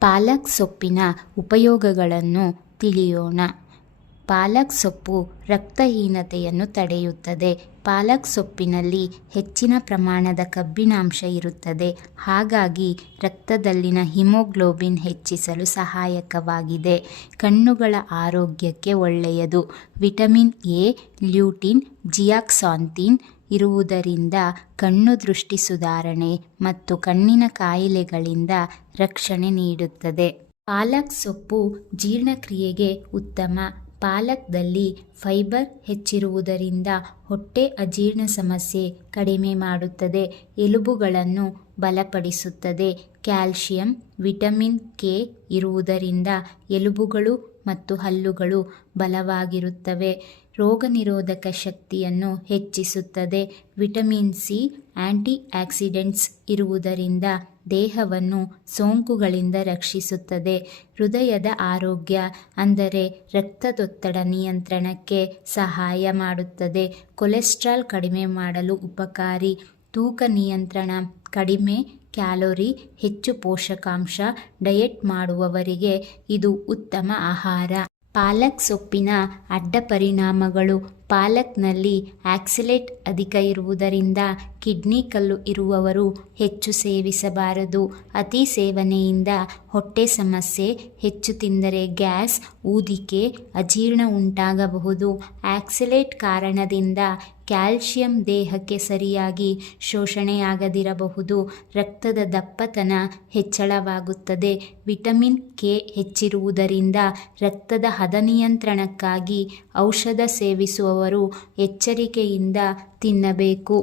ಪಾಲಕ್ ಸೊಪ್ಪಿನ ಉಪಯೋಗಗಳನ್ನು ತಿಳಿಯೋಣ. ಪಾಲಕ್ ಸೊಪ್ಪು ರಕ್ತಹೀನತೆಯನ್ನು ತಡೆಯುತ್ತದೆ. ಪಾಲಕ್ ಸೊಪ್ಪಿನಲ್ಲಿ ಹೆಚ್ಚಿನ ಪ್ರಮಾಣದ ಕಬ್ಬಿಣಾಂಶ ಇರುತ್ತದೆ. ಹಾಗಾಗಿ ರಕ್ತದಲ್ಲಿನ ಹಿಮೋಗ್ಲೋಬಿನ್ ಹೆಚ್ಚಿಸಲು ಸಹಾಯಕವಾಗಿದೆ. ಕಣ್ಣುಗಳ ಆರೋಗ್ಯಕ್ಕೆ ಒಳ್ಳೆಯದು. ವಿಟಮಿನ್ ಎ, ಲ್ಯೂಟಿನ್, ಜಿಯಾಕ್ಸಾಂಥಿನ್ ಇರುವುದರಿಂದ ಕಣ್ಣು ದೃಷ್ಟಿ ಸುಧಾರಣೆ ಮತ್ತು ಕಣ್ಣಿನ ಕಾಯಿಲೆಗಳಿಂದ ರಕ್ಷಣೆ ನೀಡುತ್ತದೆ. ಪಾಲಕ್ ಸೊಪ್ಪು ಜೀರ್ಣಕ್ರಿಯೆಗೆ ಉತ್ತಮ. ಪಾಲಕ್ದಲ್ಲಿ ಫೈಬರ್ ಹೆಚ್ಚಿರುವುದರಿಂದ ಹೊಟ್ಟೆ ಅಜೀರ್ಣ ಸಮಸ್ಯೆ ಕಡಿಮೆ ಮಾಡುತ್ತದೆ. ಎಲುಬುಗಳನ್ನು ಬಲಪಡಿಸುತ್ತದೆ. ಕ್ಯಾಲ್ಸಿಯಂ, ವಿಟಮಿನ್ ಕೆ ಇರುವುದರಿಂದ ಎಲುಬುಗಳು ಮತ್ತು ಹಲ್ಲುಗಳು ಬಲವಾಗಿರುತ್ತವೆ. ರೋಗನಿರೋಧಕ ಶಕ್ತಿಯನ್ನು ಹೆಚ್ಚಿಸುತ್ತದೆ. ವಿಟಮಿನ್ ಸಿ ಆಂಟಿ ಆಕ್ಸಿಡೆಂಟ್ಸ್ ಇರುವುದರಿಂದ ದೇಹವನ್ನು ಸೋಂಕುಗಳಿಂದ ರಕ್ಷಿಸುತ್ತದೆ. ಹೃದಯದ ಆರೋಗ್ಯ ಅಂದರೆ ರಕ್ತದೊತ್ತಡ ನಿಯಂತ್ರಣಕ್ಕೆ ಸಹಾಯ ಮಾಡುತ್ತದೆ. ಕೊಲೆಸ್ಟ್ರಾಲ್ ಕಡಿಮೆ ಮಾಡಲು ಉಪಕಾರಿ. ತೂಕ ನಿಯಂತ್ರಣ, ಕಡಿಮೆ ಕ್ಯಾಲೋರಿ, ಹೆಚ್ಚು ಪೋಷಕಾಂಶ ಡಯಟ್ ಮಾಡುವವರಿಗೆ ಇದು ಉತ್ತಮ ಆಹಾರ. ಪಾಲಕ್ ಸೊಪ್ಪಿನ ಅಡ್ಡ ಪರಿಣಾಮಗಳು. ಪಾಲಕ್ನಲ್ಲಿ ಆಕ್ಸಲೇಟ್ ಅಧಿಕ ಇರುವುದರಿಂದ ಕಿಡ್ನಿ ಕಲ್ಲು ಇರುವವರು ಹೆಚ್ಚು ಸೇವಿಸಬಾರದು. ಅತಿ ಸೇವನೆಯಿಂದ ಹೊಟ್ಟೆ ಸಮಸ್ಯೆ, ಹೆಚ್ಚು ತಿಂದರೆ ಗ್ಯಾಸ್, ಊದಿಕೆ, ಅಜೀರ್ಣ ಉಂಟಾಗಬಹುದು. ಆಕ್ಸಲೇಟ್ ಕಾರಣದಿಂದ ಕ್ಯಾಲ್ಸಿಯಂ ದೇಹಕ್ಕೆ ಸರಿಯಾಗಿ ಶೋಷಣೆಯಾಗದಿರಬಹುದು. ರಕ್ತದ ದಪ್ಪತನ ಹೆಚ್ಚಳವಾಗುತ್ತದೆ. ವಿಟಮಿನ್ ಕೆ ಹೆಚ್ಚಿರುವುದರಿಂದ ರಕ್ತದ ಹದ ನಿಯಂತ್ರಣಕ್ಕಾಗಿ ಔಷಧ ಸೇವಿಸುವವರು ಎಚ್ಚರಿಕೆಯಿಂದ ತಿನ್ನಬೇಕು.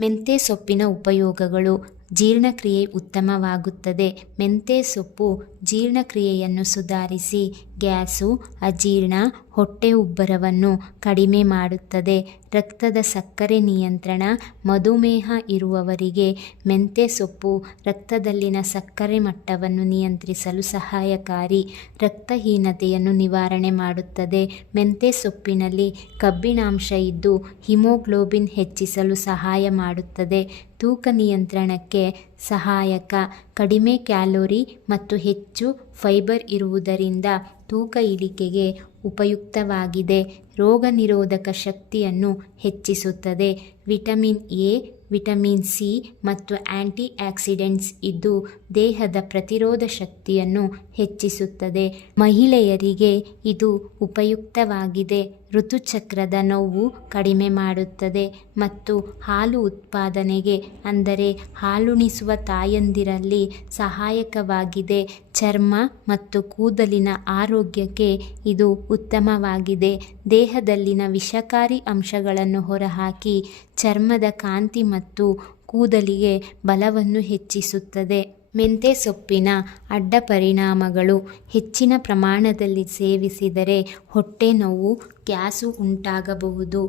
ಮೆಂತ್ಯೆ ಸೊಪ್ಪಿನ ಉಪಯೋಗಗಳು. ಜೀರ್ಣಕ್ರಿಯೆ ಉತ್ತಮವಾಗುತ್ತದೆ. ಮೆಂತ್ಯೆ ಸೊಪ್ಪು ಜೀರ್ಣಕ್ರಿಯೆಯನ್ನು ಸುಧಾರಿಸಿ ಗ್ಯಾಸು, ಅಜೀರ್ಣ, ಹೊಟ್ಟೆ ಉಬ್ಬರವನ್ನು ಕಡಿಮೆ ಮಾಡುತ್ತದೆ. ರಕ್ತದ ಸಕ್ಕರೆ ನಿಯಂತ್ರಣ. ಮಧುಮೇಹ ಇರುವವರಿಗೆ ಮೆಂತ್ಯೆ ಸೊಪ್ಪು ರಕ್ತದಲ್ಲಿನ ಸಕ್ಕರೆ ಮಟ್ಟವನ್ನು ನಿಯಂತ್ರಿಸಲು ಸಹಾಯಕಾರಿ. ರಕ್ತಹೀನತೆಯನ್ನು ನಿವಾರಣೆ ಮಾಡುತ್ತದೆ. ಮೆಂತ್ಯೆ ಸೊಪ್ಪಿನಲ್ಲಿ ಕಬ್ಬಿಣಾಂಶ ಇದ್ದು ಹಿಮೋಗ್ಲೋಬಿನ್ ಹೆಚ್ಚಿಸಲು ಸಹಾಯ ಮಾಡುತ್ತದೆ. ತೂಕ ನಿಯಂತ್ರಣಕ್ಕೆ ಸಹಾಯಕ. ಕಡಿಮೆ ಕ್ಯಾಲೋರಿ ಮತ್ತು ಹೆಚ್ಚು ಫೈಬರ್ ಇರುವುದರಿಂದ ತೂಕ ಇಳಿಕೆಗೆ ಉಪಯುಕ್ತವಾಗಿದೆ. ರೋಗ ನಿರೋಧಕ ಶಕ್ತಿಯನ್ನು ಹೆಚ್ಚಿಸುತ್ತದೆ. ವಿಟಮಿನ್ ಎ, ವಿಟಮಿನ್ ಸಿ ಮತ್ತು ಆಂಟಿ ಆಕ್ಸಿಡೆಂಟ್ಸ್ ಇದ್ದು ದೇಹದ ಪ್ರತಿರೋಧ ಶಕ್ತಿಯನ್ನು ಹೆಚ್ಚಿಸುತ್ತದೆ. ಮಹಿಳೆಯರಿಗೆ ಇದು ಉಪಯುಕ್ತವಾಗಿದೆ. ಋತುಚಕ್ರದ ನೋವು ಕಡಿಮೆ ಮಾಡುತ್ತದೆ ಮತ್ತು ಹಾಲು ಉತ್ಪಾದನೆಗೆ ಅಂದರೆ ಹಾಲುಣಿಸುವ ತಾಯಂದಿರಲ್ಲಿ ಸಹಾಯಕವಾಗಿದೆ. ಚರ್ಮ ಮತ್ತು ಕೂದಲಿನ ಆರೋಗ್ಯಕ್ಕೆ ಇದು ಉತ್ತಮವಾಗಿದೆ. ದೇಹದಲ್ಲಿನ ವಿಷಕಾರಿ ಅಂಶಗಳನ್ನು ಹೊರಹಾಕಿ ಚರ್ಮದ ಕಾಂತಿ ಮತ್ತು ಕೂದಲಿಗೆ ಬಲವನ್ನು ಹೆಚ್ಚಿಸುತ್ತದೆ. ಮೆಂತ್ಯೆ ಸೊಪ್ಪಿನ ಅಡ್ಡ ಪರಿಣಾಮಗಳು. ಹೆಚ್ಚಿನ ಪ್ರಮಾಣದಲ್ಲಿ ಸೇವಿಸಿದರೆ ಹೊಟ್ಟೆ ನೋವು, ಗ್ಯಾಸು ಉಂಟಾಗಬಹುದು.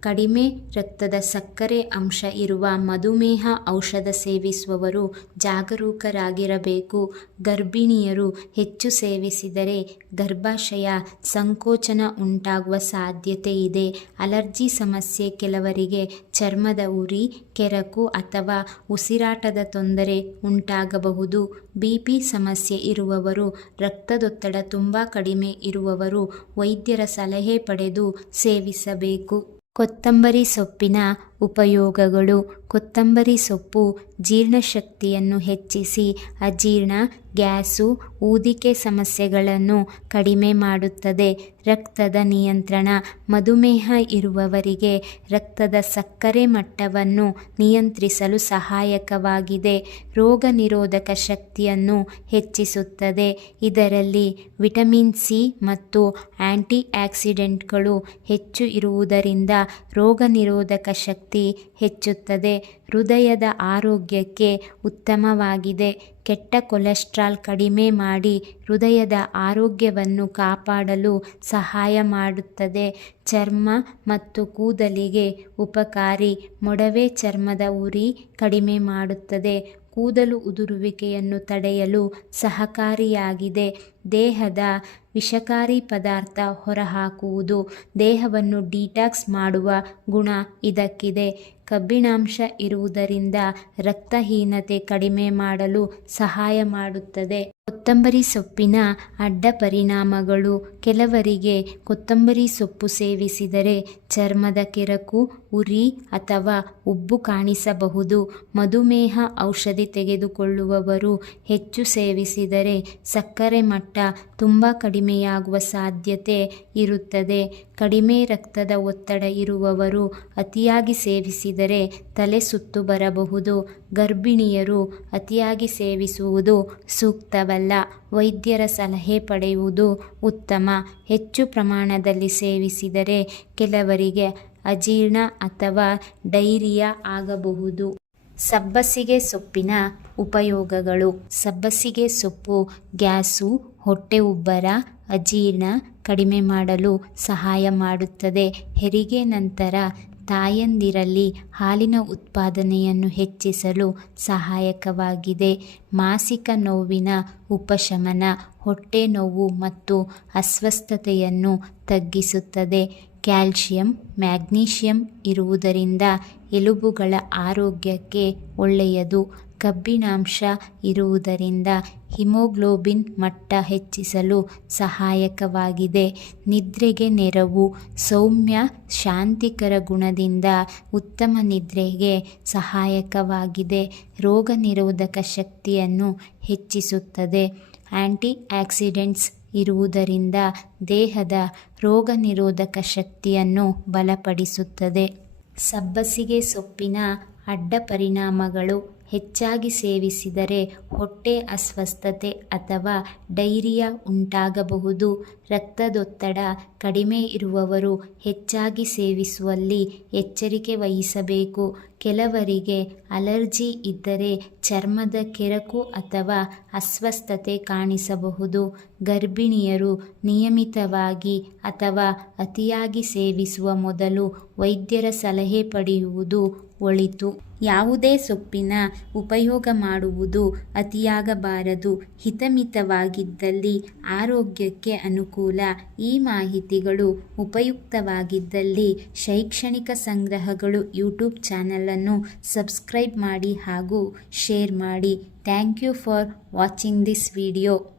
ಕಡಿಮೆ ರಕ್ತದ ಸಕ್ಕರೆ ಅಂಶ ಇರುವ ಮಧುಮೇಹ ಔಷಧ ಸೇವಿಸುವವರು ಜಾಗರೂಕರಾಗಿರಬೇಕು. ಗರ್ಭಿಣಿಯರು ಹೆಚ್ಚು ಸೇವಿಸಿದರೆ ಗರ್ಭಾಶಯ ಸಂಕೋಚನ ಉಂಟಾಗುವ ಸಾಧ್ಯತೆ ಇದೆ. ಅಲರ್ಜಿ ಸಮಸ್ಯೆ. ಕೆಲವರಿಗೆ ಚರ್ಮದ ಉರಿ, ಕೆರಕು ಅಥವಾ ಉಸಿರಾಟದ ತೊಂದರೆ ಉಂಟಾಗಬಹುದು. ಬಿಪಿ ಸಮಸ್ಯೆ ಇರುವವರು, ರಕ್ತದೊತ್ತಡ ತುಂಬ ಕಡಿಮೆ ಇರುವವರು ವೈದ್ಯರ ಸಲಹೆ ಪಡೆದು ಸೇವಿಸಬೇಕು. ಕೊತ್ತಂಬರಿ ಸೊಪ್ಪಿನ ಉಪಯೋಗಗಳು. ಕೊತ್ತಂಬರಿ ಸೊಪ್ಪು ಜೀರ್ಣಶಕ್ತಿಯನ್ನು ಹೆಚ್ಚಿಸಿ ಅಜೀರ್ಣ, ಗ್ಯಾಸು, ಊದಿಕೆ ಸಮಸ್ಯೆಗಳನ್ನು ಕಡಿಮೆ ಮಾಡುತ್ತದೆ. ರಕ್ತದ ನಿಯಂತ್ರಣ. ಮಧುಮೇಹ ಇರುವವರಿಗೆ ರಕ್ತದ ಸಕ್ಕರೆ ಮಟ್ಟವನ್ನು ನಿಯಂತ್ರಿಸಲು ಸಹಾಯಕವಾಗಿದೆ. ರೋಗ ನಿರೋಧಕ ಶಕ್ತಿಯನ್ನು ಹೆಚ್ಚಿಸುತ್ತದೆ. ಇದರಲ್ಲಿ ವಿಟಮಿನ್ ಸಿ ಮತ್ತು ಆಂಟಿ ಆಕ್ಸಿಡೆಂಟ್ಗಳು ಹೆಚ್ಚು ಇರುವುದರಿಂದ ರೋಗ ನಿರೋಧಕ ಶಕ್ತಿ ಹೆಚ್ಚುತ್ತದೆ. ಹೃದಯದ ಆರೋಗ್ಯಕ್ಕೆ ಉತ್ತಮವಾಗಿದೆ. ಕೆಟ್ಟ ಕೊಲೆಸ್ಟ್ರಾಲ್ ಕಡಿಮೆ ಮಾಡಿ ಹೃದಯದ ಆರೋಗ್ಯವನ್ನು ಕಾಪಾಡಲು ಸಹಾಯ ಮಾಡುತ್ತದೆ. ಚರ್ಮ ಮತ್ತು ಕೂದಲಿಗೆ ಉಪಕಾರಿ. ಮೊಡವೆ, ಚರ್ಮದ ಉರಿ ಕಡಿಮೆ ಮಾಡುತ್ತದೆ. ಕೂದಲು ಉದುರುವಿಕೆಯನ್ನು ತಡೆಯಲು ಸಹಕಾರಿಯಾಗಿದೆ. ದೇಹದ ವಿಷಕಾರಿ ಪದಾರ್ಥ ಹೊರಹಾಕುವುದು. ದೇಹವನ್ನು ಡಿಟಾಕ್ಸ್ ಮಾಡುವ ಗುಣ ಇದಕ್ಕಿದೆ. ಕಬ್ಬಿಣಾಂಶ ಇರುವುದರಿಂದ ರಕ್ತಹೀನತೆ ಕಡಿಮೆ ಮಾಡಲು ಸಹಾಯ ಮಾಡುತ್ತದೆ. ಕೊತ್ತಂಬರಿ ಸೊಪ್ಪಿನ ಅಡ್ಡ ಪರಿಣಾಮಗಳು. ಕೆಲವರಿಗೆ ಕೊತ್ತಂಬರಿ ಸೊಪ್ಪು ಸೇವಿಸಿದರೆ ಚರ್ಮದ ಕೆರಕು, ಉರಿ ಅಥವಾ ಉಬ್ಬು ಕಾಣಿಸಬಹುದು. ಮಧುಮೇಹ ಔಷಧಿ ತೆಗೆದುಕೊಳ್ಳುವವರು ಹೆಚ್ಚು ಸೇವಿಸಿದರೆ ಸಕ್ಕರೆ ಮಟ್ಟ ತುಂಬ ಕಡಿಮೆಯಾಗುವ ಸಾಧ್ಯತೆ ಇರುತ್ತದೆ. ಕಡಿಮೆ ರಕ್ತದ ಒತ್ತಡ ಇರುವವರು ಅತಿಯಾಗಿ ಸೇವಿಸಿದರೆ ತಲೆ ಸುತ್ತು ಬರಬಹುದು. ಗರ್ಭಿಣಿಯರು ಅತಿಯಾಗಿ ಸೇವಿಸುವುದು ಸೂಕ್ತವಲ್ಲ. ವೈದ್ಯರ ಸಲಹೆ ಪಡೆಯುವುದು ಉತ್ತಮ. ಹೆಚ್ಚು ಪ್ರಮಾಣದಲ್ಲಿ ಸೇವಿಸಿದರೆ ಕೆಲವರಿಗೆ ಅಜೀರ್ಣ ಅಥವಾ ಡೈರಿಯಾ ಆಗಬಹುದು. ಸಬ್ಬಸಿಗೆ ಸೊಪ್ಪಿನ ಉಪಯೋಗಗಳು. ಸಬ್ಬಸಿಗೆ ಸೊಪ್ಪು ಗ್ಯಾಸು, ಹೊಟ್ಟೆ ಉಬ್ಬರ, ಅಜೀರ್ಣ ಕಡಿಮೆ ಮಾಡಲು ಸಹಾಯ ಮಾಡುತ್ತದೆ. ಹೆರಿಗೆ ನಂತರ ತಾಯಂದಿರಲ್ಲಿ ಹಾಲಿನ ಉತ್ಪಾದನೆಯನ್ನು ಹೆಚ್ಚಿಸಲು ಸಹಾಯಕವಾಗಿದೆ. ಮಾಸಿಕ ನೋವಿನ ಉಪಶಮನ, ಹೊಟ್ಟೆ ನೋವು ಮತ್ತು ಅಸ್ವಸ್ಥತೆಯನ್ನು ತಗ್ಗಿಸುತ್ತದೆ. ಕ್ಯಾಲ್ಸಿಯಂ, ಮ್ಯಾಗ್ನೀಷಿಯಂ ಇರುವುದರಿಂದ ಎಲುಬುಗಳ ಆರೋಗ್ಯಕ್ಕೆ ಒಳ್ಳೆಯದು. ಕಬ್ಬಿಣಾಂಶ ಇರುವುದರಿಂದ ಹಿಮೋಗ್ಲೋಬಿನ್ ಮಟ್ಟ ಹೆಚ್ಚಿಸಲು ಸಹಾಯಕವಾಗಿದೆ. ನಿದ್ರೆಗೆ ನೆರವು. ಸೌಮ್ಯ ಶಾಂತಿಕರ ಗುಣದಿಂದ ಉತ್ತಮ ನಿದ್ರೆಗೆ ಸಹಾಯಕವಾಗಿದೆ. ರೋಗ ನಿರೋಧಕ ಶಕ್ತಿಯನ್ನು ಹೆಚ್ಚಿಸುತ್ತದೆ. ಆಂಟಿ ಆಕ್ಸಿಡೆಂಟ್ಸ್ ಇರುವುದರಿಂದ ದೇಹದ ರೋಗ ನಿರೋಧಕ ಶಕ್ತಿಯನ್ನು ಬಲಪಡಿಸುತ್ತದೆ. ಸಬ್ಬಸಿಗೆ ಸೊಪ್ಪಿನ ಅಡ್ಡ ಪರಿಣಾಮಗಳು. ಹೆಚ್ಚಾಗಿ ಸೇವಿಸಿದರೆ ಹೊಟ್ಟೆ ಅಸ್ವಸ್ಥತೆ ಅಥವಾ ಡೈರಿಯಾ ಉಂಟಾಗಬಹುದು. ರಕ್ತದೊತ್ತಡ ಕಡಿಮೆ ಇರುವವರು ಹೆಚ್ಚಾಗಿ ಸೇವಿಸುವಲ್ಲಿ ಎಚ್ಚರಿಕೆ ವಹಿಸಬೇಕು. ಕೆಲವರಿಗೆ ಅಲರ್ಜಿ ಇದ್ದರೆ ಚರ್ಮದ ಕೆರಕು ಅಥವಾ ಅಸ್ವಸ್ಥತೆ ಕಾಣಿಸಬಹುದು. ಗರ್ಭಿಣಿಯರು ನಿಯಮಿತವಾಗಿ ಅಥವಾ ಅತಿಯಾಗಿ ಸೇವಿಸುವ ಮೊದಲು ವೈದ್ಯರ ಸಲಹೆ ಪಡೆಯುವುದು ಒಳಿತು. ಯಾವುದೇ ಸೊಪ್ಪಿನ ಉಪಯೋಗ ಮಾಡುವುದು ಅತಿಯಾಗಬಾರದು. ಹಿತಮಿತವಾಗಿದ್ದಲ್ಲಿ ಆರೋಗ್ಯಕ್ಕೆ ಅನುಕೂಲ. ಈ ಮಾಹಿತಿಗಳು ಉಪಯುಕ್ತವಾಗಿದ್ದಲ್ಲಿ ಶೈಕ್ಷಣಿಕ ಸಂಗ್ರಹಗಳು ಯೂಟ್ಯೂಬ್ ಚಾನಲನ್ನು ಸಬ್ಸ್ಕ್ರೈಬ್ ಮಾಡಿ ಹಾಗೂ ಶೇರ್ ಮಾಡಿ. Thank you for watching this video.